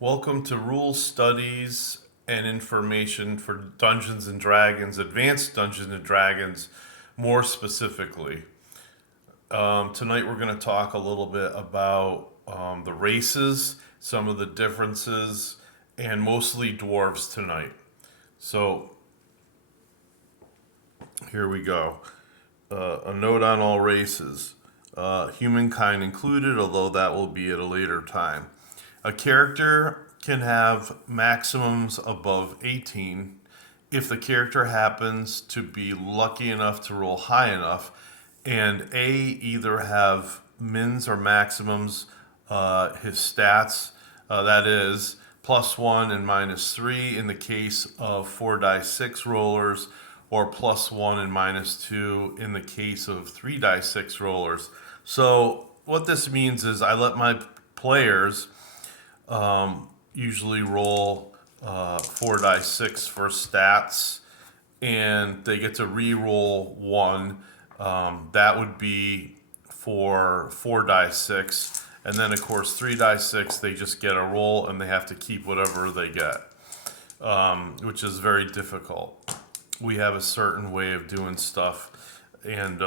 Welcome to Rules, Studies, and Information for Dungeons and Dragons, Advanced Dungeons and Dragons, more specifically. Tonight we're going to talk a little bit about the races, some of the differences, and mostly dwarves tonight. So here we go. A note on all races, humankind included, although that will be at a later time. A character can have maximums above 18 if the character happens to be lucky enough to roll high enough and either have mins or maximums, his stats, that is, +1 and -3 in the case of 4 die 6 rollers, or +1 and -2 in the case of 3 die 6 rollers. So, what this means is I let my players usually roll 4 die 6 for stats, and they get to re-roll one. That would be for 4 die 6. And then, of course, 3 die 6, they just get a roll and they have to keep whatever they get, which is very difficult. We have a certain way of doing stuff, and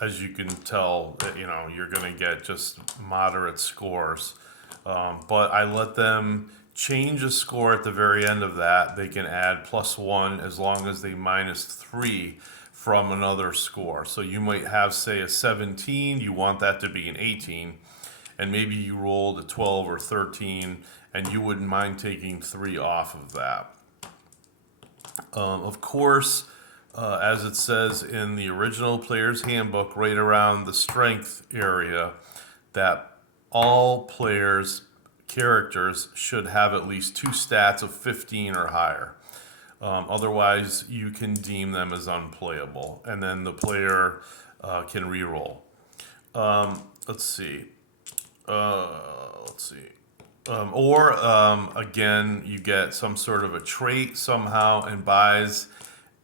as you can tell, you're going to get just moderate scores. But I let them change a score at the very end of that. They can add +1 as long as they -3 from another score. So you might have, say, a 17, you want that to be an 18, and maybe you rolled a 12 or 13, and you wouldn't mind taking 3 off of that. Of course, as it says in the original player's handbook, right around the strength area, that all players' characters should have at least 2 stats of 15 or higher. Otherwise, you can deem them as unplayable, and then the player can reroll. Let's see. Let's see. Again, you get some sort of a trait somehow and buys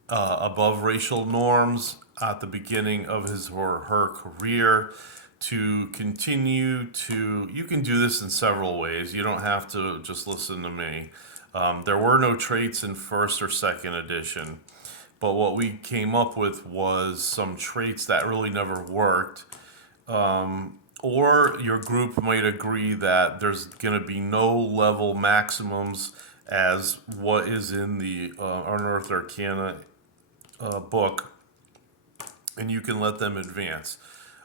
above racial norms at the beginning of his or her career to continue to. You can do this in several ways. You don't have to just listen to me. There were no traits in first or second edition, but what we came up with was some traits that really never worked. Or your group might agree that there's going to be no level maximums as what is in the Unearthed Arcana book, and you can let them advance.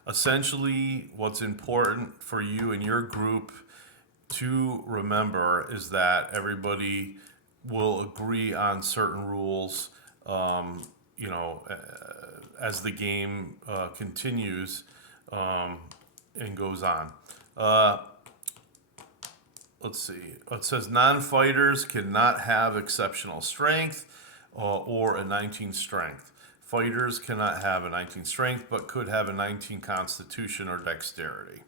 Essentially, what's important for you and your group to remember is that everybody will agree on certain rules, as the game continues and goes on. Let's see. It says non-fighters cannot have exceptional strength or a 19 strength. Fighters cannot have a 19 strength, but could have a 19 constitution or dexterity.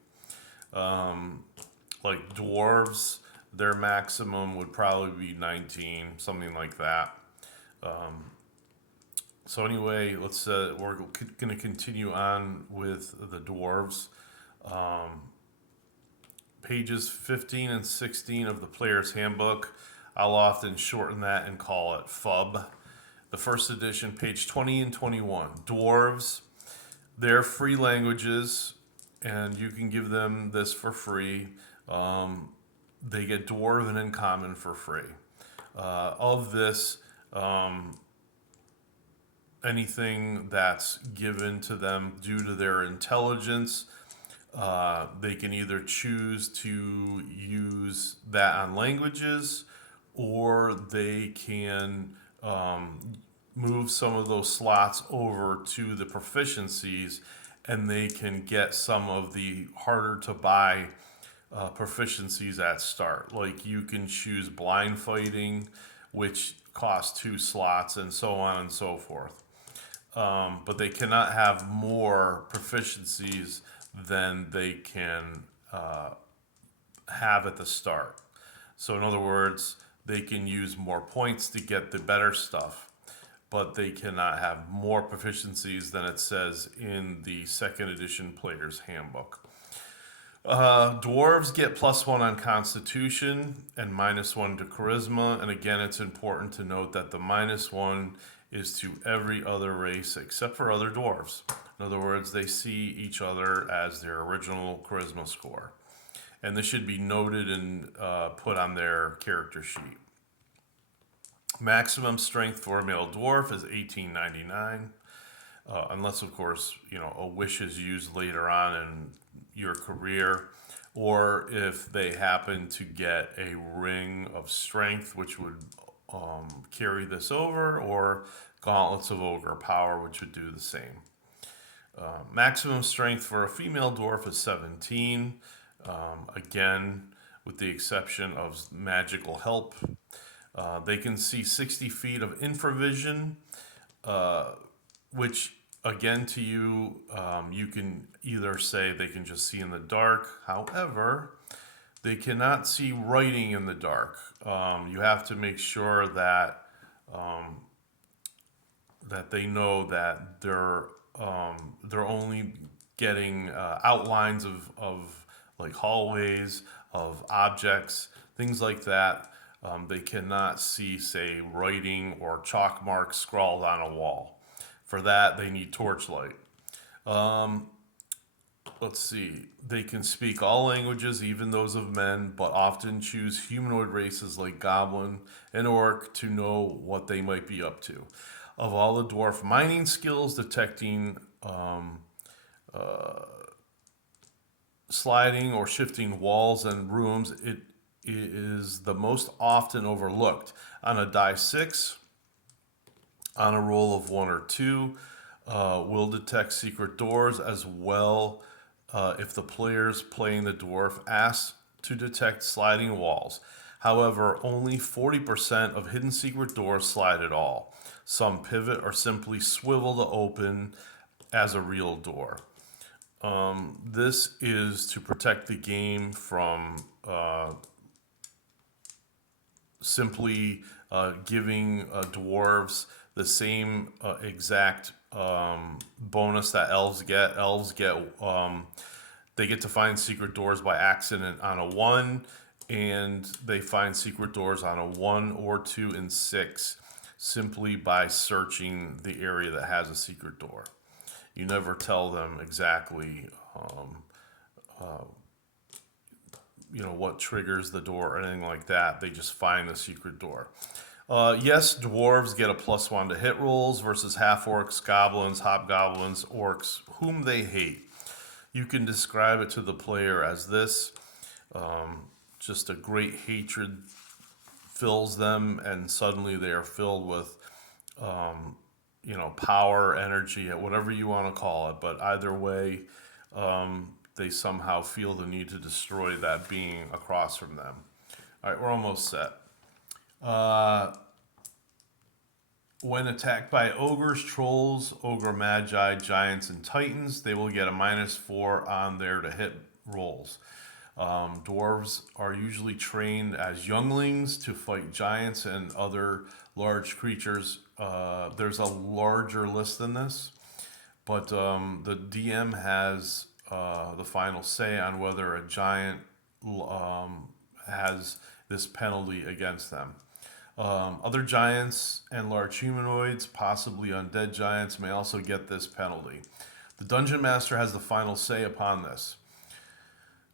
Like dwarves, their maximum would probably be 19, something like that. So anyway, we're going to continue on with the dwarves. Pages 15 and 16 of the player's handbook. I'll often shorten that and call it FUB. The first edition, page 20 and 21. Dwarves, they're free languages, and you can give them this for free. They get Dwarven and Common for free. Of this, anything that's given to them due to their intelligence, they can either choose to use that on languages, or they can move some of those slots over to the proficiencies, and they can get some of the harder to buy proficiencies at start. Like you can choose blind fighting, which costs 2 slots, and so on and so forth. But they cannot have more proficiencies than they can have at the start. So, in other words, they can use more points to get the better stuff, but they cannot have more proficiencies than it says in the second edition player's handbook. Dwarves get +1 on Constitution and -1 to Charisma. And again, it's important to note that the -1 is to every other race except for other dwarves. In other words, they see each other as their original Charisma score. And this should be noted and put on their character sheet. Maximum strength for a male dwarf is 1899. Unless, of course, a wish is used later on in your career, or if they happen to get a ring of strength, which would carry this over, or gauntlets of ogre power, which would do the same. Maximum strength for a female dwarf is 17. Again, with the exception of magical help. They can see 60 feet of infravision, which again to you, you can either say they can just see in the dark. However, they cannot see writing in the dark. You have to make sure that that they know that they're only getting outlines of like hallways, of objects, things like that. They cannot see, say, writing or chalk marks scrawled on a wall. For that, they need torchlight. Let's see. They can speak all languages, even those of men, but often choose humanoid races like goblin and orc to know what they might be up to. Of all the dwarf mining skills, detecting sliding or shifting walls and rooms, it is the most often overlooked. On a die 6, on a roll of 1 or 2, will detect secret doors as well if the players playing the dwarf ask to detect sliding walls. However, only 40% of hidden secret doors slide at all. Some pivot or simply swivel to open as a real door. This is to protect the game from simply giving dwarves the same exact bonus that elves get. Elves get they get to find secret doors by accident on a 1, and they find secret doors on a 1 or 2 and 6 simply by searching the area that has a secret door. You never tell them exactly what triggers the door or anything like that. They just find the secret door. Yes, dwarves get a +1 to hit rolls versus half orcs, goblins, hobgoblins, orcs, whom they hate. You can describe it to the player as this: just a great hatred fills them, and suddenly they are filled with power, energy, whatever you want to call it. But either way, they somehow feel the need to destroy that being across from them. All right, we're almost set. When attacked by ogres, trolls, ogre magi, giants, and titans, they will get a -4 on their to hit rolls. Dwarves are usually trained as younglings to fight giants and other large creatures. There's a larger list than this, but the DM has the final say on whether a giant has this penalty against them. Other giants and large humanoids, possibly undead giants, may also get this penalty. The Dungeon Master has the final say upon this.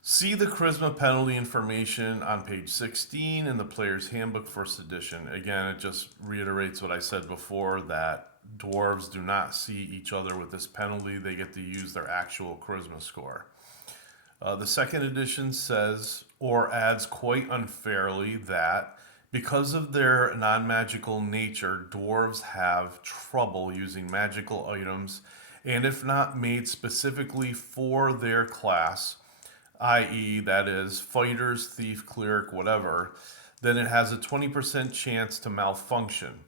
See the Charisma penalty information on page 16 in the Player's Handbook, 1st edition. Again, it just reiterates what I said before, that dwarves do not see each other with this penalty. They get to use their actual Charisma score. The 2nd edition says, or adds quite unfairly, that because of their non-magical nature, dwarves have trouble using magical items, and if not made specifically for their class, i.e., that is, fighters, thief, cleric, whatever, then it has a 20% chance to malfunction.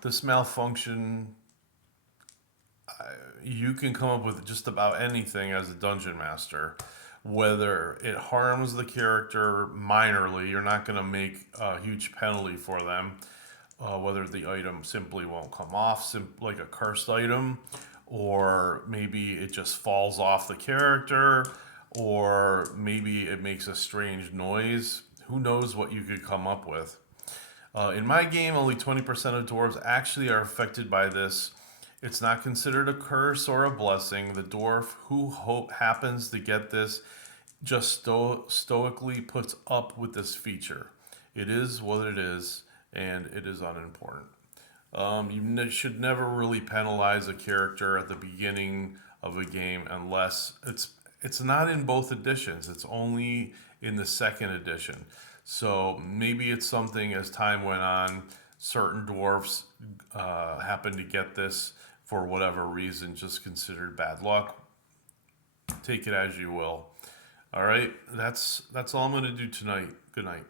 This malfunction, you can come up with just about anything as a dungeon master. Whether it harms the character minorly, you're not going to make a huge penalty for them. Whether the item simply won't come off, like a cursed item, or maybe it just falls off the character, or maybe it makes a strange noise. Who knows what you could come up with? In my game, only 20% of dwarves actually are affected by this. It's not considered a curse or a blessing. The dwarf who happens to get this just stoically puts up with this feature. It is what it is, and it is unimportant. Should never really penalize a character at the beginning of a game unless it's not in both editions. It's only in the second edition. So maybe it's something as time went on, certain dwarfs happened to get this for whatever reason, just considered bad luck. Take it as you will. All right, that's all I'm going to do tonight. Good night.